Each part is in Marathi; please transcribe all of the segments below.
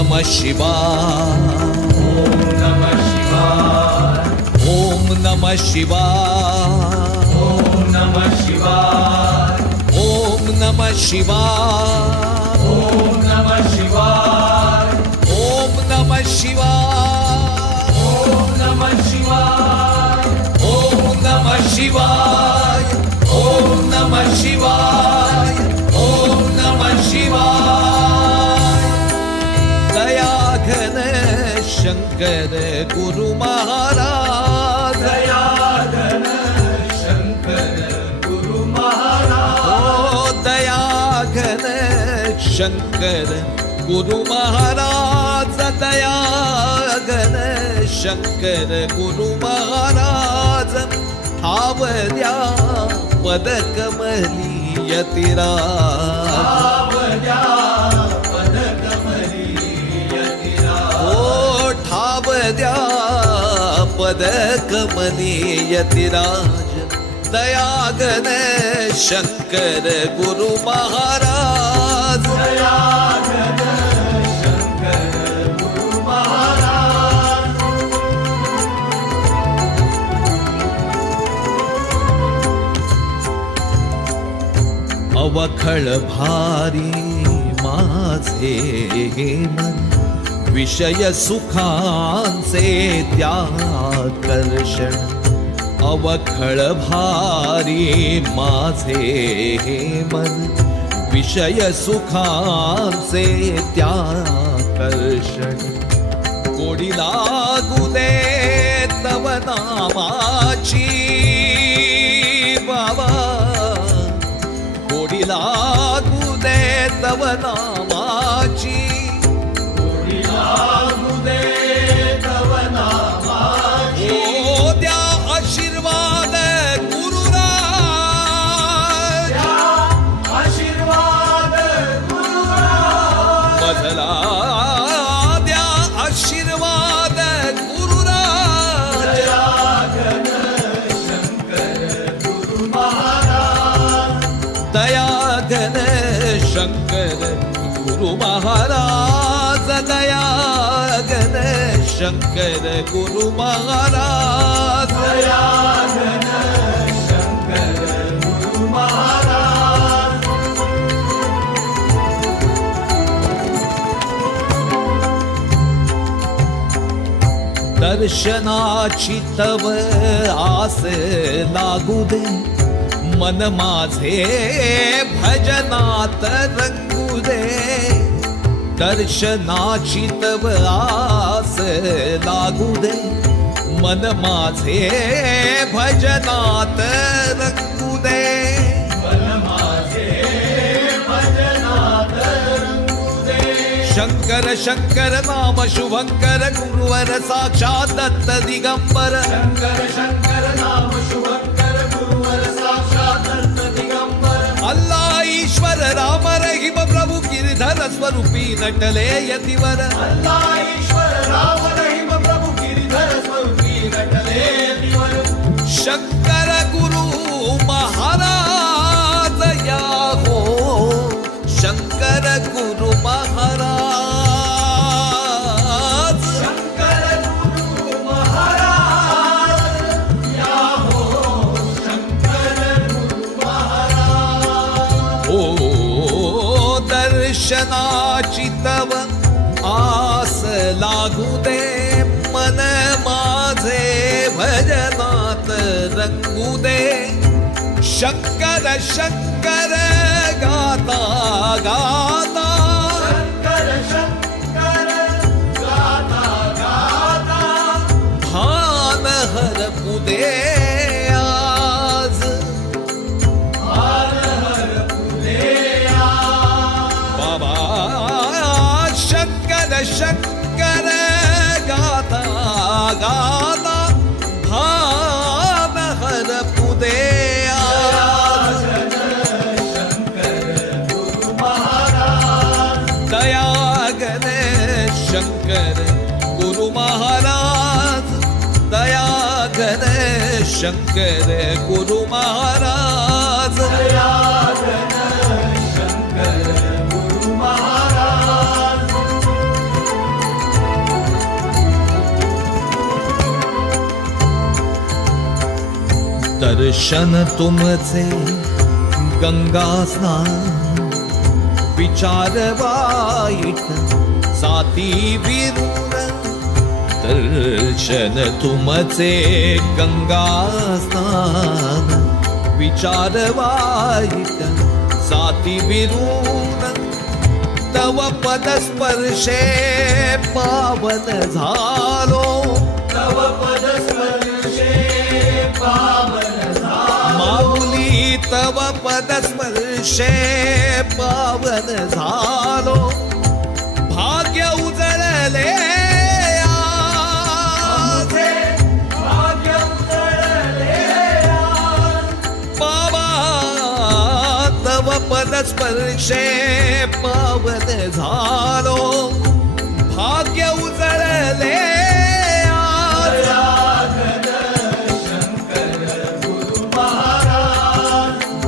नमः शिवाय, ओम नमः शिवाय, ओम नमः शिवाय, ओम नमः शिवाय, ओम नमः शिवाय, ओम नमः शिवाय, ओम नमः शिवाय, ओम नमः शिवाय, ओम नमः शिवाय, ओम नमः शिवाय, ओम नमः शिवाय। दया घन शंकर गुरु महाराज, दया घन शंकर गुरु महाराज, ओ दया घन शंकर गुरु महाराज, दया घन शंकर गुरु महाराज, ठावल्या पदकमली यतिराज, आवद्या पदकमली यतिराज, ओ ठावल्या पदकमली यतिराज, दया घन शंकर गुरु महाराज, दया घन शंकर गुरु महाराज, अवखळ भारी माझे हे मन, विषय सुखांचे त्याकर्षण, अवखळ भारी माझे हे मन, विषय सुखांचे त्याकर्षण, गोडी लागू दे तव नामाची बाबा, गोडी लागू दे तव नामाची, गोडी लागू दे तव नामाची, ओ द्या आशीर्वाद गुरुराज, द्या आशीर्वाद गुरुराज, मधला द्या आशीर्वाद गुरुराज, दया घन शंकर गुरु महाराज, दया घन शंकर गुरु महाराज, दया घन शंकर गुरु महाराज, दया घन शंकर गुरु महाराज, दर्शनाची तव आस लागू दे, मन माझे भजनात रंगू दे, दर्शनाची तव आस लागू दे, मन माझे भजनात रंगू दे, मन माझे भजनात रंगू दे, शंकर शंकर नाम शुभंकर गुरुवर साक्षात दत्त दिगंबर, शंकर शंकर नाम शुभंकर गुरुवर साक्षात दत्त दिगंबर, अल्लाह ईश्वर राम रहीम प्रभु गिरधर स्वरूपी नटले यतिवर, अल्लाह ईश्वर राम रहीम प्रभु गिरिधर स्वरूपी नटले दिवर, शंकर गुरु महाराज या हो, शंकर गुरु महाराज, शंकर गुरु महाराज या हो, शंकर गुरु महाराज, ओ दर्शनाची तव आस लागू दे, मन माझे भजनात रंगू दे, शंकर शंकर गाता गाता, शंकर शंकर गाता गाता, भान हरपू दे आज, भान हरपू दे आज, बाबा शंकर शंकर गाता गाता, भान हरपू दे आज, शंकर गुरु महाराज, दया घन शंकर गुरु महाराज, दया घन शंकर गुरु महाराज, दया घन शंकर गुरु महाराज, दर्शन तुमचे गंगा स्नान विचार वाईट साती विरून दर्शन तुमचे गंगा स्नान विचार वाईट साती विरून तव पद स्पर्शे पावन झालो तव पद स्पर्शे पावन झालो माऊली तव पद स्पर्शे पावन झालो भाग्य उजळले आमचे भाग्य उजळले बाबा तव पद स्पर्शे पावन झालो भाग्य उजळले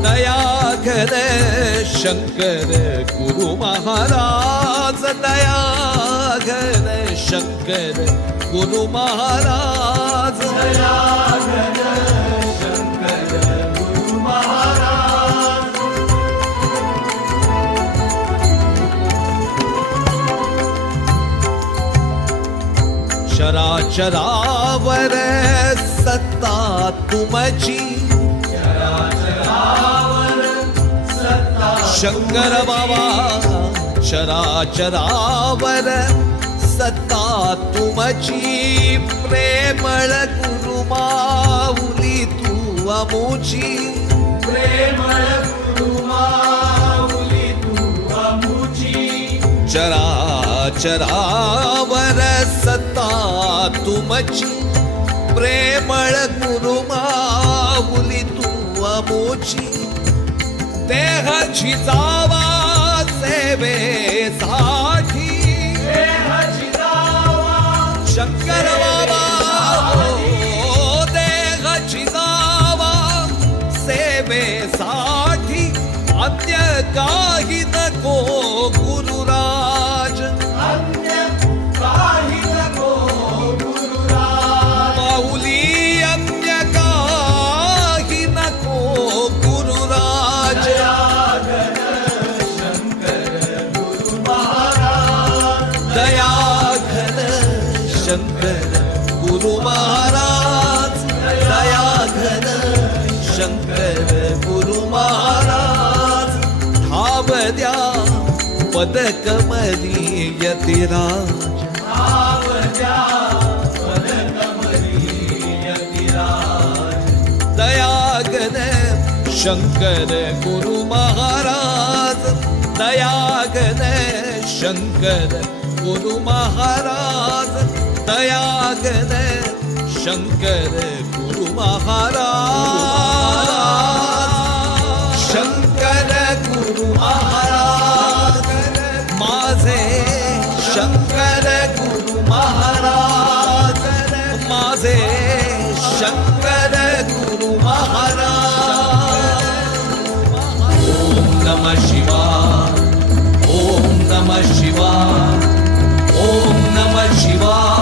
दयाघन शंकर गुरु महाराज दयाघन शंकर गुरु महाराज दयाघन शंकर गुरु महाराज चराचरावर सत्ता तुमची शंकर बाबा चराचरावर सत्ता तुमची प्रेमळ गुरु माऊली तू अमुची प्रेमळ गुरु माऊली तू अमुची चराचरावर सत्ता तुमची प्रेमळ गुरु माऊली तू अमुची देहाची जावा सेवेसाठी देहाची जावा शंकर बाबा हो देहाची जावा सेवेसाठी अन्य काही नको गुरुराज अन्य काही नको गुरुराज माऊली अन्य काही नको गुरुराज दयाघन शंकर गुरु महाराज दयाघन शंकर गुरु महाराज दयाघन शंकर गुरु महाराज ठाव द्या पदकमली यतिराज भाव द्या पदकमली यतिराज दयाघन शंकर गुरु महाराज दयाघन शंकर गुरु महाराज दयाघन शंकर गुरु महाराज शंकर गुरु महाराज माझे शंकर गुरु महाराज माझे शंकर गुरु महाराज ओम नमः शिवाय ओम नमः शिवाय ओम नमः शिवाय